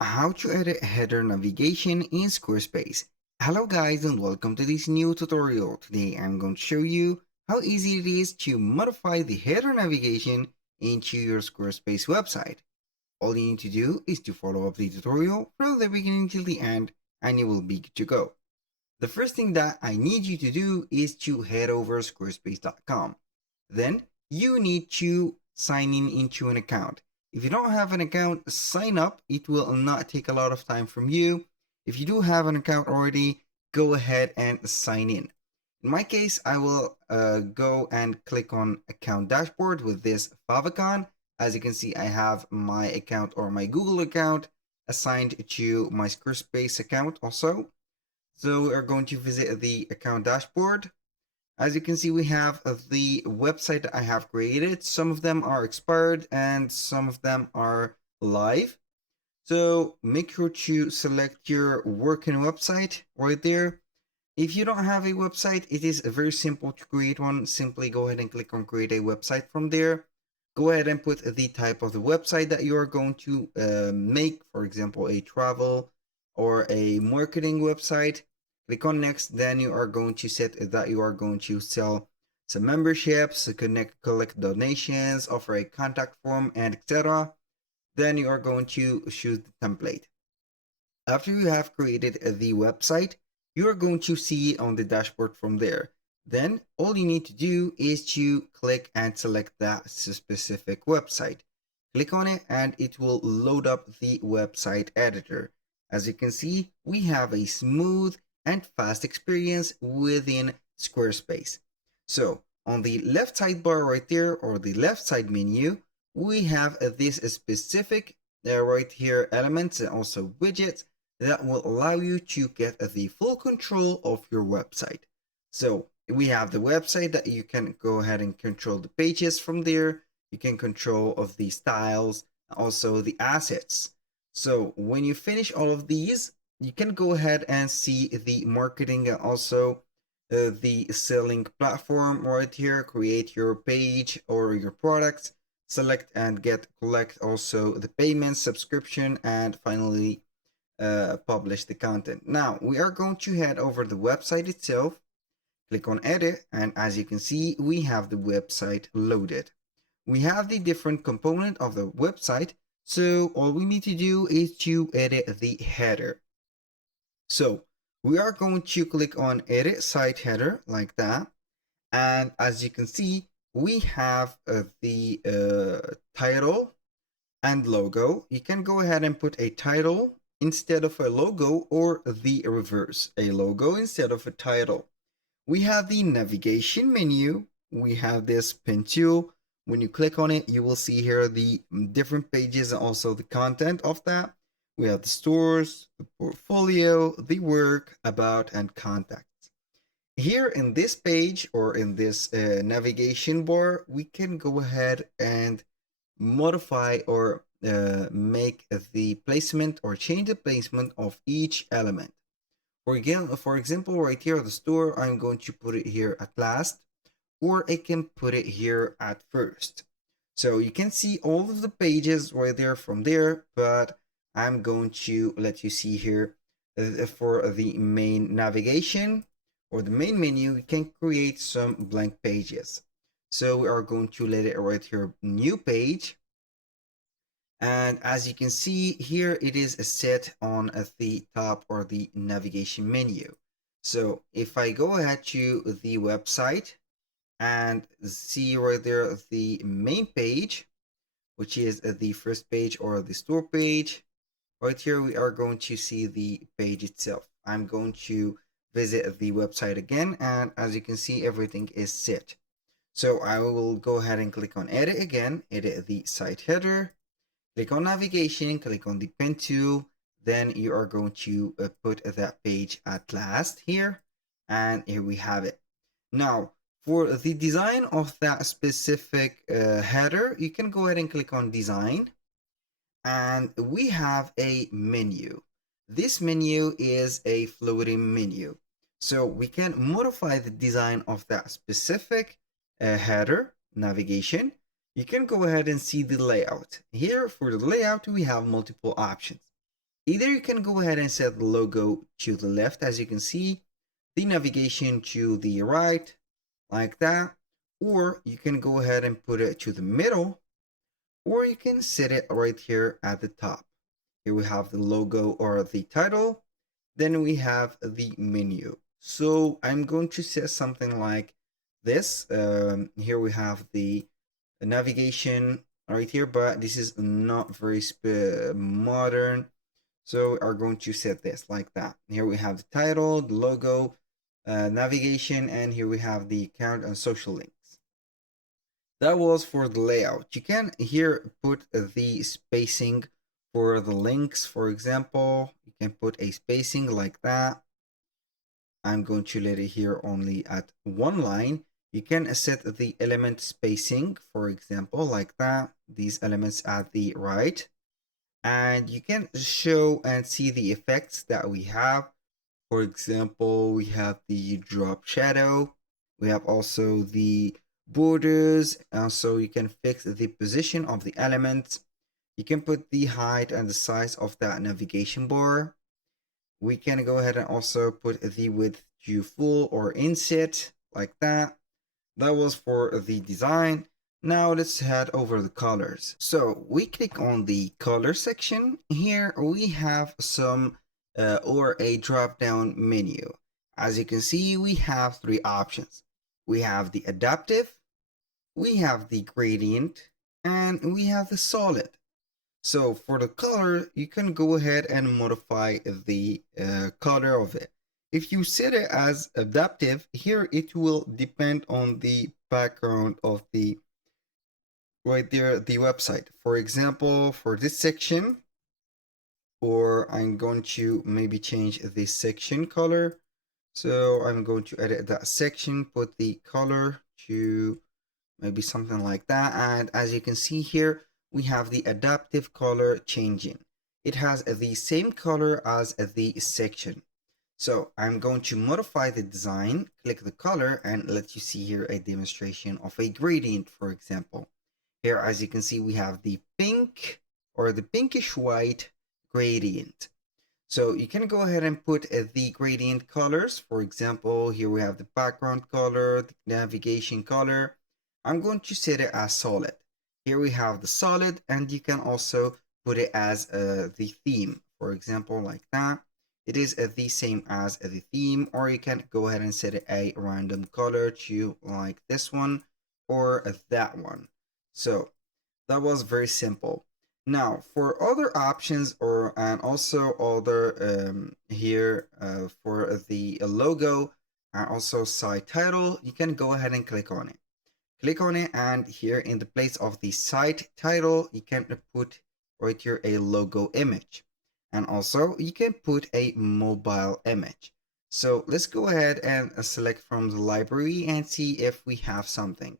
How to edit header navigation in Squarespace. Hello guys and welcome to this new tutorial. Today I'm going to show you how easy it is to modify the header navigation into your Squarespace website. All you need to do is to follow up the tutorial from the beginning till the end and you will be good to go. The first thing that I need you to do is to head over squarespace.com. Then you need to sign in into an account. If you don't have an account, sign up. It will not take a lot of time from you. If you do have an account already, go ahead and sign in. In my case, I will go and click on account dashboard with this favicon. As you can see, I have my account or my Google account assigned to my Squarespace account also. So we are going to visit the account dashboard. As you can see, we have the website that I have created. Some of them are expired and some of them are live. So make sure to select your working website right there. If you don't have a website, it is very simple to create one. Simply go ahead and click on create a website from there. Go ahead and put the type of the website that you are going to make, for example, a travel or a marketing website. Click on next, then you are going to set that you are going to sell some memberships, collect donations, offer a contact form, and etc. Then you are going to choose the template. After you have created the website, you are going to see on the dashboard from there. Then all you need to do is to click and select that specific website. Click on it and it will load up the website editor. As you can see, we have a smooth and fast experience within Squarespace. So on the left sidebar right there, or the left side menu, we have this specific right here elements and also widgets that will allow you to get the full control of your website. So we have the website that you can go ahead and control the pages from there. You can control of the styles, also the assets. So when you finish all of these, you can go ahead and see the marketing and also the selling platform right here. Create your page or your products, select and collect also the payment, subscription, and finally publish the content. Now we are going to head over the website itself, click on edit, and as you can see, we have the website loaded. We have the different component of the website, so all we need to do is to edit the header. So we are going to click on edit site header like that, and as you can see, we have the title and logo. You can go ahead and put a title instead of a logo, or the reverse, a logo instead of a title. We have the navigation menu. We have this pen tool. When you click on it, you will see here the different pages and also the content of that. We have the stores, the portfolio, the work, about, and contacts. Here in this page or in this navigation bar, we can go ahead and modify or make the placement or change the placement of each element. For example, right here at the store, I'm going to put it here at last, or I can put it here at first. So you can see all of the pages right there from there, but I'm going to let you see here for the main navigation or the main menu, you can create some blank pages. So we are going to let it right here, new page. And as you can see here, it is set on the top or the navigation menu. So if I go ahead to the website and see right there the main page, which is the first page or the store page, right here we are going to see the page itself. I'm going to visit the website again, and as you can see, everything is set. So I will go ahead and click on edit again, edit the site header. Click on navigation, click on the pen tool, then you are going to put that page at last here, and here we have it. Now, for the design of that specific header, you can go ahead and click on design, and we have a menu. This menu is a floating menu, so we can modify the design of that specific header navigation. You can go ahead and see the layout. Here for the layout, we have multiple options. Either you can go ahead and set the logo to the left, as you can see, the navigation to the right, like that, or you can go ahead and put it to the middle, or you can set it right here at the top. Here we have the logo or the title, then we have the menu. So I'm going to set something like this. Here we have the navigation right here, but this is not very modern. So we are going to set this like that. Here we have the title, the logo, navigation, and here we have the account and social links. That was for the layout. You can here put the spacing for the links. For example, you can put a spacing like that. I'm going to let it here only at one line. You can set the element spacing, for example, like that. These elements at the right. And you can show and see the effects that we have. For example, we have the drop shadow. We have also the borders. So you can fix the position of the elements. You can put the height and the size of that navigation bar. We can go ahead and also put the width to full or inset like that. That was for the design. Now let's head over the colors. So we click on the color section. Here we have some or a drop down menu. As you can see, we have three options. We have the adaptive, we have the gradient, and we have the solid. So for the color, you can go ahead and modify the color of it. If you set it as adaptive, here it will depend on the background of the right there, the website. For example, for this section, or I'm going to maybe change the section color. So I'm going to edit that section, put the color to maybe something like that. And as you can see here, we have the adaptive color changing. It has the same color as the section. So I'm going to modify the design, click the color, and let you see here a demonstration of a gradient, for example. Here, as you can see, we have the pink or the pinkish white gradient. So you can go ahead and put the gradient colors. For example, here we have the background color, the navigation color. I'm going to set it as solid. Here we have the solid, and you can also put it as the theme. For example, like that. It is the same as the theme, or you can go ahead and set it a random color to like this one or that one. So that was very simple. Now for other options and also other here for the logo and also site title, you can go ahead and click on it. Click on it, and here in the place of the site title, you can put right here a logo image. And also you can put a mobile image. So let's go ahead and select from the library and see if we have something.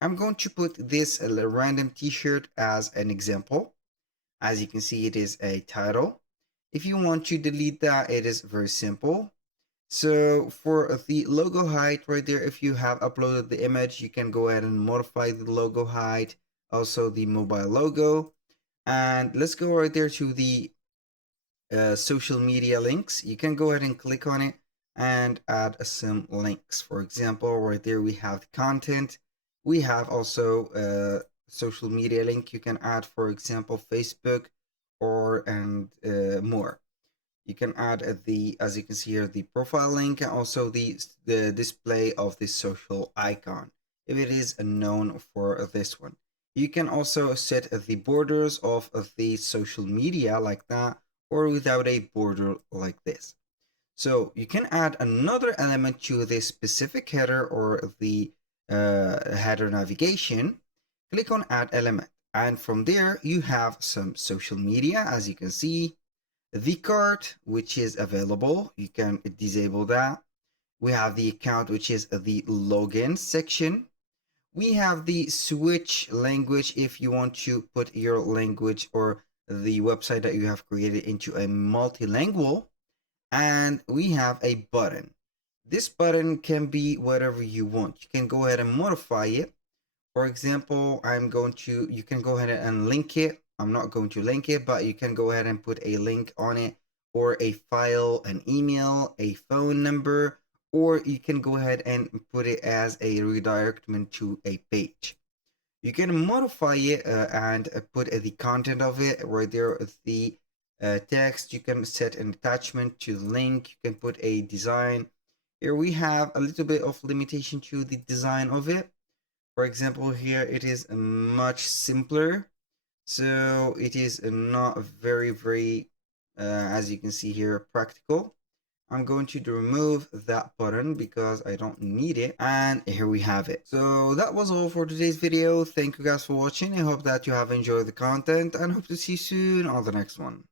I'm going to put this random t-shirt as an example. As you can see, it is a title. If you want to delete that, it is very simple. So for the logo height right there, if you have uploaded the image, you can go ahead and modify the logo height, also the mobile logo. And let's go right there to the social media links. You can go ahead and click on it and add some links. For example, right there we have the content. We have also a social media link you can add, for example, Facebook or and more. You can add as you can see here, the profile link and also the display of the social icon if it is known for this one. You can also set the borders of the social media like that, or without a border like this. So you can add another element to this specific header or the header navigation. Click on add element, and from there you have some social media. As you can see, the cart, which is available, you can disable that. We have the account, which is the login section. We have the switch language if you want to put your language or the website that you have created into a multilingual. And we have a button. This button can be whatever you want. You can go ahead and modify it. For example, you can go ahead and link it I'm not going to link it, but you can go ahead and put a link on it, or a file, an email, a phone number, or you can go ahead and put it as a redirectment to a page. You can modify it and put the content of it right there with the text. You can set an attachment to the link. You can put a design. Here we have a little bit of limitation to the design of it. For example, here it is much simpler. So it is not very, as you can see here, practical. I'm going to remove that button because I don't need it. And here we have it. So that was all for today's video. Thank you guys for watching. I hope that you have enjoyed the content and hope to see you soon on the next one.